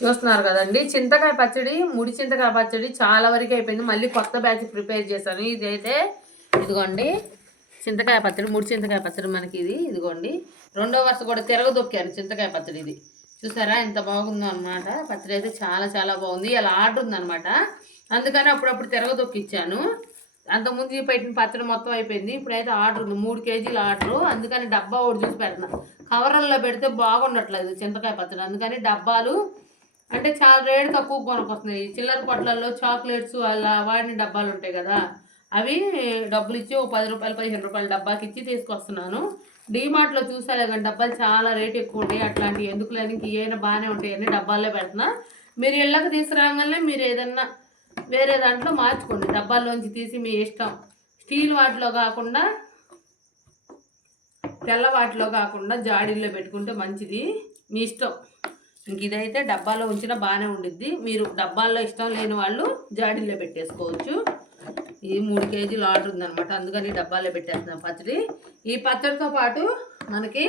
చూస్తున్నారు కదండి, చింతకాయ పచ్చడి, ముడి చింతకాయ పచ్చడి చాలా వరకు అయిపోయింది. మళ్ళీ కొత్త బ్యాచ్ ప్రిపేర్ చేశాను. ఇదైతే ఇదిగోండి చింతకాయ పచ్చడి, ముడి చింతకాయ పచ్చడి మనకి ఇదిగోండి. రెండో వరుస కూడా తిరగదొక్కాను చింతకాయ పచ్చడి. ఇది చూసారా ఎంత బాగుందో అనమాట. పచ్చడి అయితే చాలా చాలా బాగుంది. ఇలా ఆర్డర్ ఉందనమాట, అందుకని అప్పుడప్పుడు తిరగదొక్కిచ్చాను. అంతకుముందు పెట్టిన పచ్చడి మొత్తం అయిపోయింది. ఇప్పుడైతే ఆర్డర్ ఉంది, 3 కేజీల ఆర్డరు. అందుకని డబ్బా ఒకటి చూసి పెడుతున్నా. కవర్లలో పెడితే బాగుండట్లేదు చింతకాయ పచ్చడి, అందుకని డబ్బాలు అంటే చాలా రేటు తక్కువ కొనుక్కొస్తున్నాయి. చిల్లర కొట్లలో చాక్లెట్స్ అలా వాడిన డబ్బాలు ఉంటాయి కదా, అవి డబ్బులు ఇచ్చి ఒక 10 రూపాయలు 15 రూపాయల డబ్బాకి ఇచ్చి తీసుకొస్తున్నాను. డీమార్ట్లో చూసాలే కానీ డబ్బాలు చాలా రేటు ఎక్కువ ఉంటాయి. అట్లాంటివి ఎందుకు లేదు, ఇంక ఏమైనా బాగానే ఉంటాయి అని డబ్బాల్లో పెడుతున్నా. మీరు ఇళ్ళకి తీసుకురాగానే మీరు ఏదన్నా వేరే దాంట్లో మార్చుకోండి, డబ్బాల్లోంచి తీసి మీ ఇష్టం. స్టీల్ వాటిలో కాకుండా, తెల్ల వాటిలో కాకుండా జాడీల్లో పెట్టుకుంటే మంచిది, మీ ఇష్టం. ఇంక ఇదైతే డబ్బాలో ఉంచినా బాగానే ఉండిద్ది. మీరు డబ్బాల్లో ఇష్టం లేని వాళ్ళు జాడీల్లో పెట్టేసుకోవచ్చు. ఇది 3 కేజీలు ఆర్డర్ ఉందనమాట, అందుకని డబ్బాల్లో పెట్టేస్తున్నాం పచ్చడి. ఈ పచ్చడితో పాటు మనకి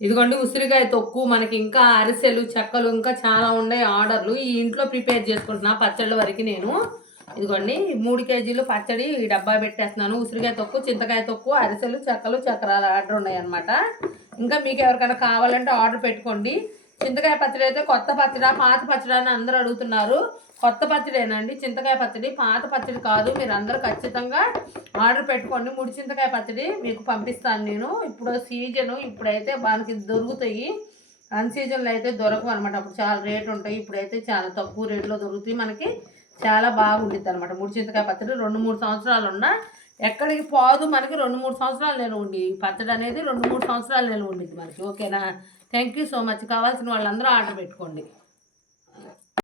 ఇదిగోండి ఉసిరికాయ తొక్కు, మనకి ఇంకా అరిసెలు, చెక్కలు ఇంకా చాలా ఉన్నాయి ఆర్డర్లు. ఈ ఇంట్లో ప్రిపేర్ చేసుకుంటున్నా పచ్చళ్ళ వరకు నేను. ఇదిగోండి 3 కేజీలు పచ్చడి ఈ డబ్బా పెట్టేస్తున్నాను. ఉసిరికాయ తొక్కు, చింతకాయ తొక్కు, అరిసెలు, చెక్కలు, చక్రాల ఆర్డర్ ఉన్నాయన్నమాట. ఇంకా మీకు ఎవరికైనా కావాలంటే ఆర్డర్ పెట్టుకోండి. చింతకాయ పచ్చడి అయితే కొత్త పచ్చడా పాత పచ్చడా అని అందరూ అడుగుతున్నారు. కొత్త పచ్చడేనండి చింతకాయ పచ్చడి, పాత పచ్చడి కాదు. మీరు అందరూ ఖచ్చితంగా ఆర్డర్ పెట్టుకోండి. ముడి చింతకాయ పచ్చడి మీకు పంపిస్తాను నేను. ఇప్పుడు సీజను, ఇప్పుడైతే మనకి దొరుకుతాయి. అన్ సీజన్లో అయితే దొరకవు అనమాట, అప్పుడు చాలా రేటు ఉంటాయి. ఇప్పుడైతే చాలా తక్కువ రేట్లో దొరుకుతాయి. మనకి చాలా బాగుండిద్ది అనమాట ముడి చింతకాయ పచ్చడి. 2-3 సంవత్సరాలు ఉన్నా ఎక్కడికి పోదు. మనకి 2-3 సంవత్సరాలు నిల్వ ఉండి పచ్చడి అనేది 2-3 సంవత్సరాలు నిల్వ ఉండిద్ది మనకి. ఓకేనా? Thank you so much. కావాల్సిన వాళ్ళందరూ ఆర్డర్ పెట్టుకోండి.